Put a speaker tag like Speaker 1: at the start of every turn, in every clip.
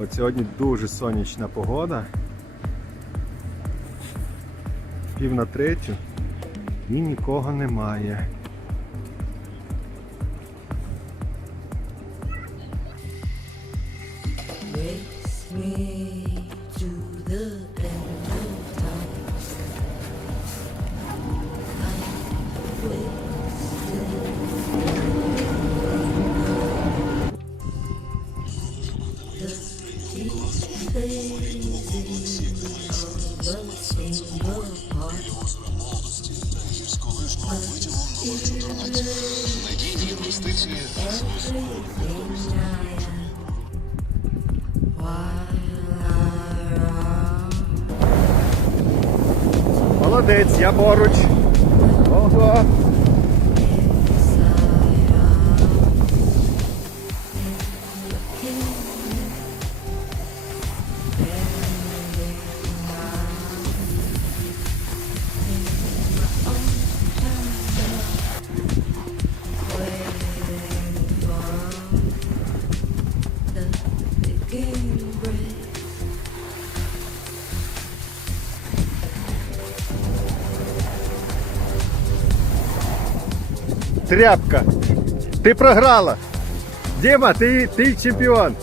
Speaker 1: От сьогодні дуже сонячна погода. Пів на третю і нікого немає. Молодець, я поруч. Ого. Тряпка. Ти програла. Дима, ти, ти чемпіон.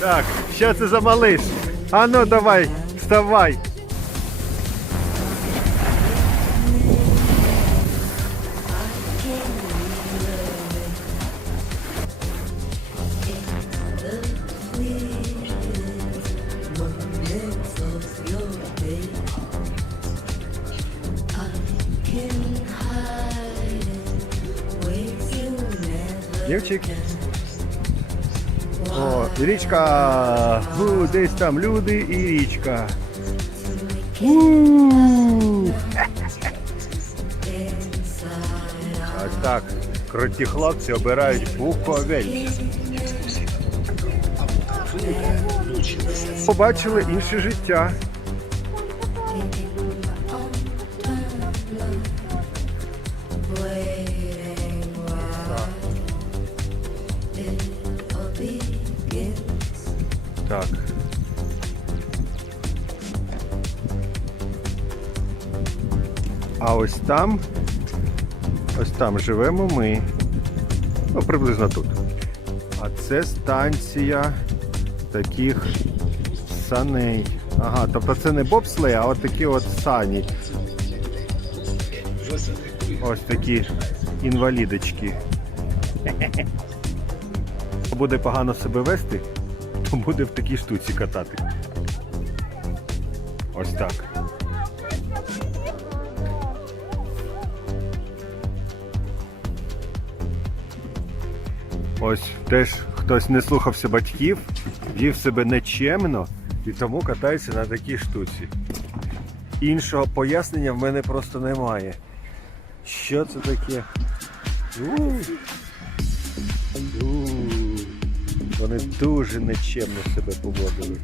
Speaker 1: Так, що це за малиш? А ну давай, вставай. Дівчик. О, річка. Фу, десь там люди і річка. Ось так. Круті хлопці обирають Буковель. Побачили інше життя. А ось там, ось там живемо ми. Ну, приблизно тут. А це станція таких саней. Ага, тобто це не бобслей, а от такі от сані. Ось такі інвалідочки. Буде погано себе вести, то буде в такій штуці катати. Ось так. Ось теж хтось не слухався батьків, вів себе нечемно і тому катається на такій штуці. Іншого пояснення в мене просто немає. Що це таке? У. У. Вони дуже нечемно себе поводили.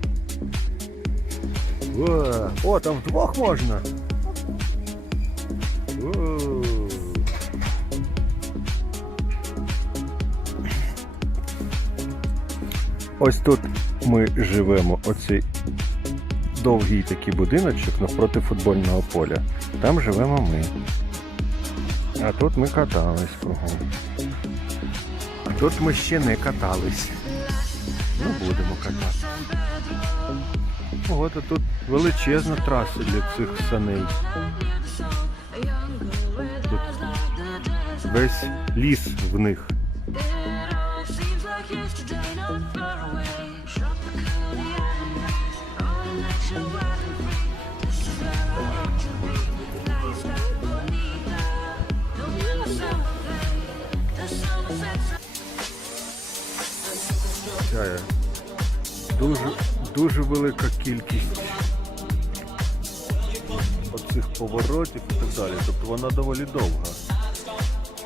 Speaker 1: О, о там вдвох можна. О. Ось тут ми живемо. Оцей довгий такий будиночок навпроти футбольного поля. Там живемо ми. А тут ми катались кругом. А тут ми ще не катались. Ну, будемо кататися. От тут величезна траса для цих саней. Тут весь ліс в них. Вистачає. Дуже, дуже велика кількість оцих поворотів і так далі. Тобто вона доволі довга.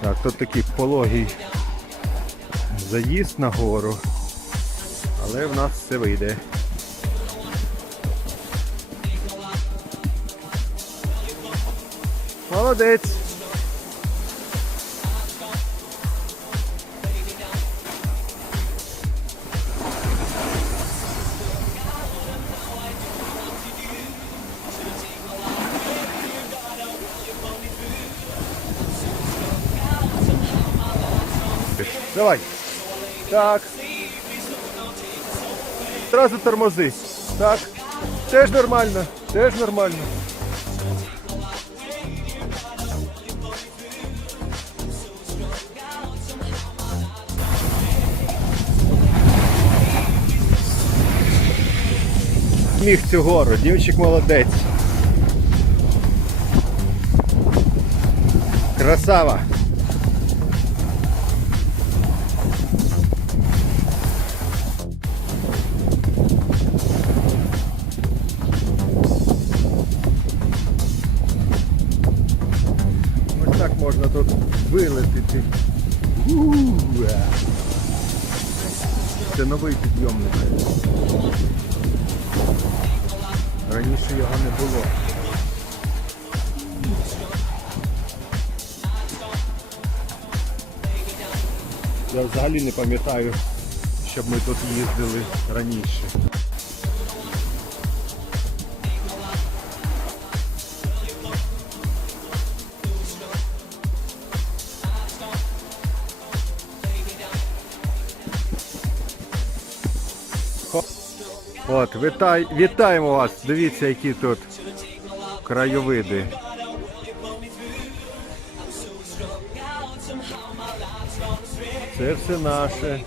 Speaker 1: Так, тут такий пологий заїзд на гору, але в нас все вийде. Молодець! Так. Сразу тормози. Так. Теж нормально. Теж нормально. Сміх цю гору. Дівчик молодець. Красава. Це новий підйомник. Раніше його не було. Я взагалі не пам'ятаю, щоб ми тут їздили раніше. От, вітай, вітаємо вас. Дивіться, які тут краєвиди. Це все наше.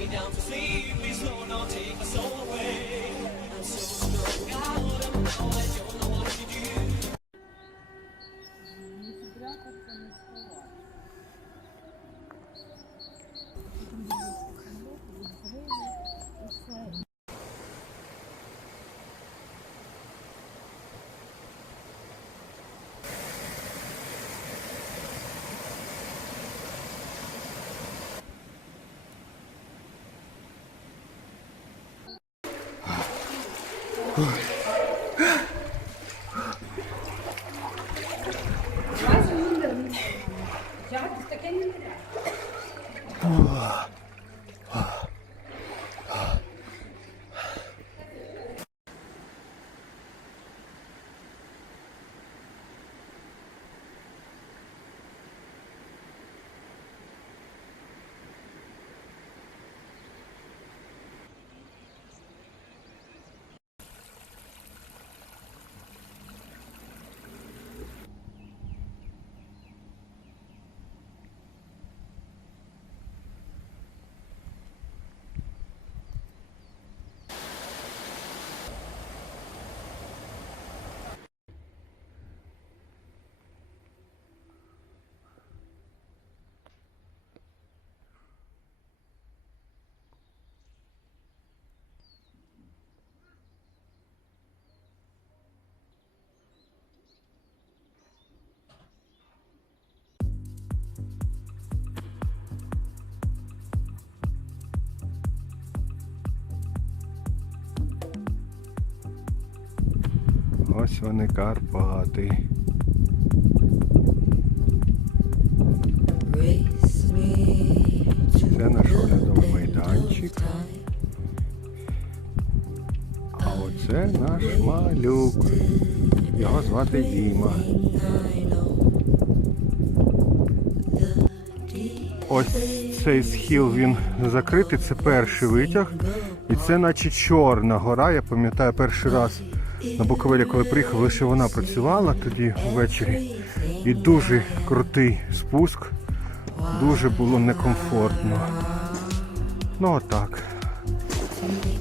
Speaker 1: Вони Карпати. Це наш оглядовий майданчик. А оце наш малюк. Його звати Діма. Ось цей схил він закритий, це перший витяг. І це наче чорна гора. Я пам'ятаю перший раз на Буковелі, коли приїхав, лише вона працювала тоді ввечері. І дуже крутий спуск. Дуже було некомфортно. Ну отак.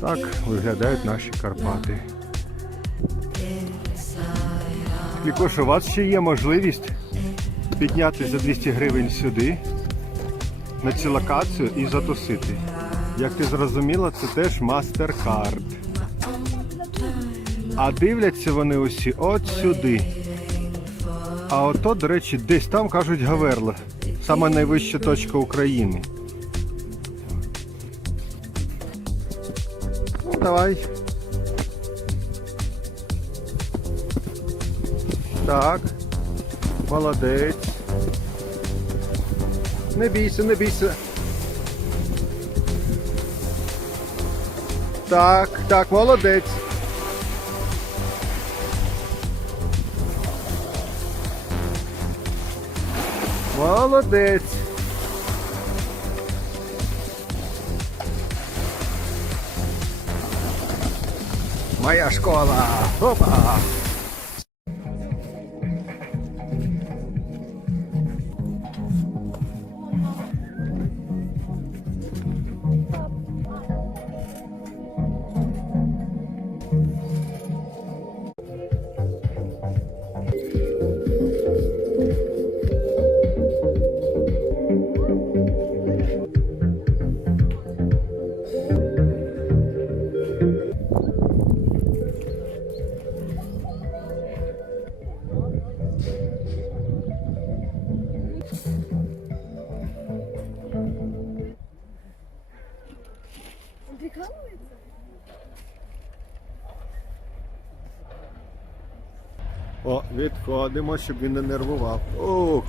Speaker 1: Так виглядають наші Карпати. Лікош, у вас ще є можливість піднятися за 200 гривень сюди, на цю локацію і затусити. Як ти зрозуміла, це теж MasterCard. А дивляться вони усі от сюди. А ото, до речі, десь там кажуть Гаверла. Саме найвища точка України. Ну, давай. Так. Молодець. Не бійся, не бійся. Так, так, молодець. Молодець. Моя школа. Опа. О, відходимо, щоб він не нервував. Ух.